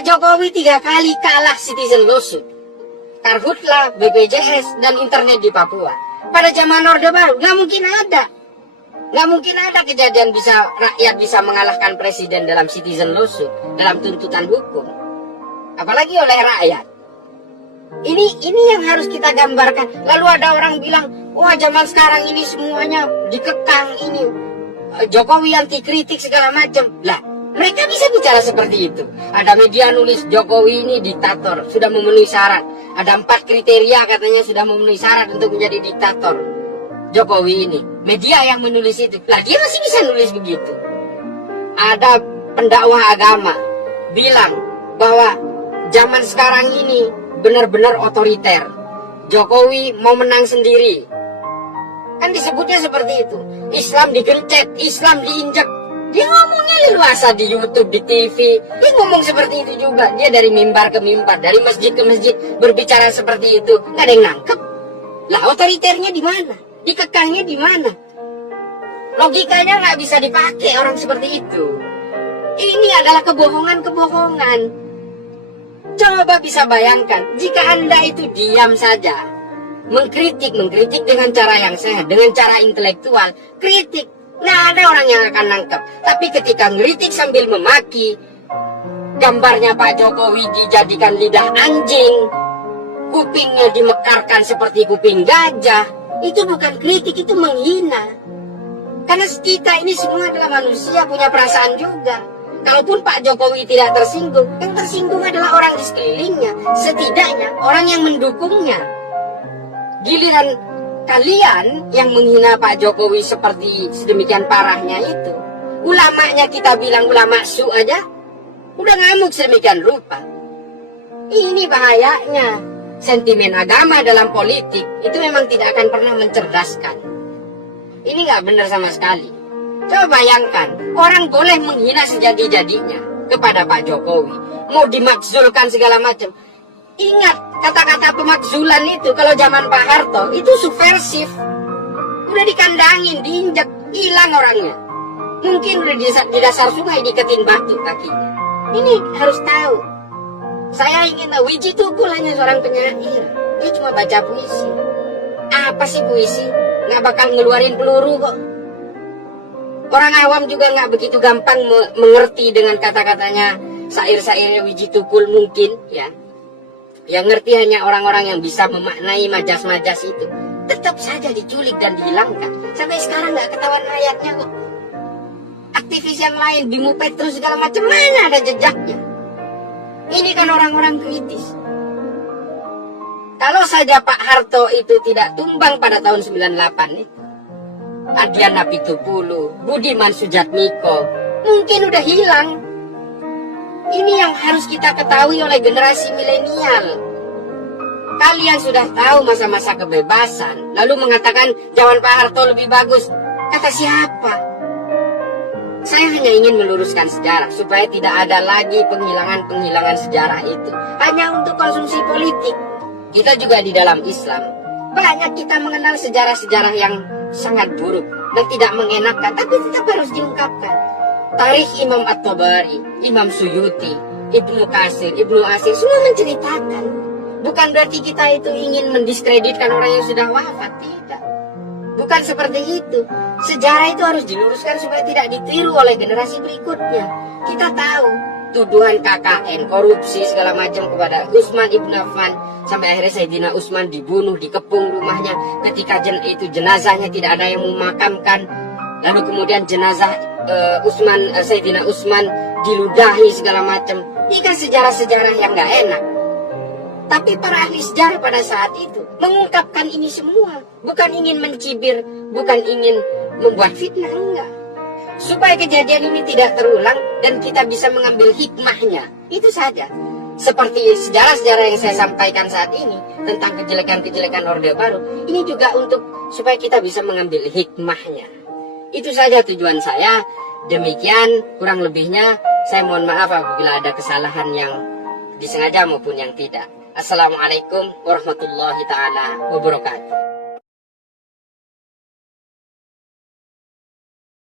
Pak Jokowi 3 kali kalah citizen lawsuit, Karhutla, BPJS, dan internet di Papua. Pada zaman Orde Baru nggak mungkin ada. Nggak mungkin ada kejadian rakyat bisa mengalahkan presiden dalam citizen lawsuit, dalam tuntutan hukum. Apalagi oleh rakyat. Ini yang harus kita gambarkan. Lalu ada orang bilang, wah zaman sekarang ini semuanya dikekang ini. Jokowi anti kritik segala macam. Lah, mereka bisa bicara seperti itu. Ada media nulis Jokowi ini diktator, sudah memenuhi syarat. Ada 4 kriteria katanya sudah memenuhi syarat untuk menjadi diktator. Jokowi ini, media yang menulis itu. Lah dia masih bisa nulis begitu. Ada pendakwah agama bilang bahwa zaman sekarang ini benar-benar otoriter. Jokowi mau menang sendiri. Kan disebutnya seperti itu. Islam digencet, Islam diinjak. Dia ngomongnya leluasa di YouTube, di TV. Dia ngomong seperti itu juga. Dia dari mimbar ke mimbar, dari masjid ke masjid berbicara seperti itu. Nggak ada yang nangkep. Lah otoriternya di mana? Dikekangnya di mana? Logikanya nggak bisa dipakai orang seperti itu. Ini adalah kebohongan-kebohongan. Coba bisa bayangkan jika Anda itu diam saja, mengkritik dengan cara yang sehat, dengan cara intelektual, kritik, nggak ada orang yang akan nangkep. Tapi ketika ngeritik sambil memaki, gambarnya Pak Jokowi dijadikan lidah anjing, kupingnya dimekarkan seperti kuping gajah, itu bukan kritik, itu menghina. Karena kita ini semua adalah manusia, punya perasaan juga. Kalaupun Pak Jokowi tidak tersinggung, yang tersinggung adalah orang di sekelilingnya, setidaknya orang yang mendukungnya. Giliran kalian yang menghina Pak Jokowi seperti sedemikian parahnya itu, ulamanya kita bilang ulama su aja, udah ngamuk sedemikian rupa. Ini bahayanya. Sentimen agama dalam politik itu memang tidak akan pernah mencerdaskan. Ini nggak benar sama sekali. Coba bayangkan, orang boleh menghina sejadi-jadinya kepada Pak Jokowi, mau dimakzulkan segala macam. Ingat, kata-kata pemakzulan itu kalau zaman Pak Harto itu subversif. Udah dikandangin, diinjak, hilang orangnya. Mungkin udah di dasar sungai diketin batu kakinya. Ini harus tahu. Saya ingin tahu, Wiji Tukul hanya seorang penyair. Dia cuma baca puisi. Apa sih puisi? Nggak bakal ngeluarin peluru kok. Orang awam juga nggak begitu gampang mengerti dengan kata-katanya syair-syairnya Wiji Tukul mungkin, ya. Yang ngerti hanya orang-orang yang bisa memaknai majas-majas itu. Tetap saja diculik dan dihilangkan. Sampai sekarang nggak ketahuan mayatnya kok. Aktivis yang lain, Bimo Petrus segala macam, mana ada jejaknya? Ini kan orang-orang kritis. Kalau saja Pak Harto itu tidak tumbang pada tahun 98 itu, Adiana Pitupulu, Budiman Sujatmiko, mungkin udah hilang. Ini yang harus kita ketahui oleh generasi milenial. Kalian sudah tahu masa-masa kebebasan, lalu mengatakan zaman Pak Harto lebih bagus. Kata siapa? Saya hanya ingin meluruskan sejarah supaya tidak ada lagi penghilangan sejarah itu hanya untuk konsumsi politik. Kita juga di dalam Islam banyak kita mengenal sejarah-sejarah yang sangat buruk dan tidak mengenakan, tapi tetap harus diungkapkan. Tarikh Imam At-Tabari, Imam Suyuti, Ibnu Katsir, Ibnu Asir semua menceritakan. Bukan berarti kita itu ingin mendiskreditkan orang yang sudah wafat, tidak. Bukan seperti itu. Sejarah itu harus diluruskan supaya tidak ditiru oleh generasi berikutnya. Kita tahu tuduhan KKN, korupsi segala macam kepada Utsman ibn Affan, sampai akhirnya Sayyidina Utsman dibunuh, dikepung rumahnya. Ketika jenazahnya tidak ada yang memakamkan, lalu kemudian jenazah Sayyidina Utsman diludahi segala macam. Ini kan sejarah-sejarah yang nggak enak. Tapi para ahli sejarah pada saat itu mengungkapkan ini semua, bukan ingin mencibir, bukan ingin membuat fitnah, enggak. Supaya kejadian ini tidak terulang dan kita bisa mengambil hikmahnya, itu saja. Seperti sejarah-sejarah yang saya sampaikan saat ini tentang kejelekan-kejelekan Orde Baru, ini juga untuk supaya kita bisa mengambil hikmahnya. Itu saja tujuan saya. Demikian kurang lebihnya, saya mohon maaf apabila ada kesalahan yang disengaja maupun yang tidak. Assalamualaikum warahmatullahi ta'ala wabarakatuh.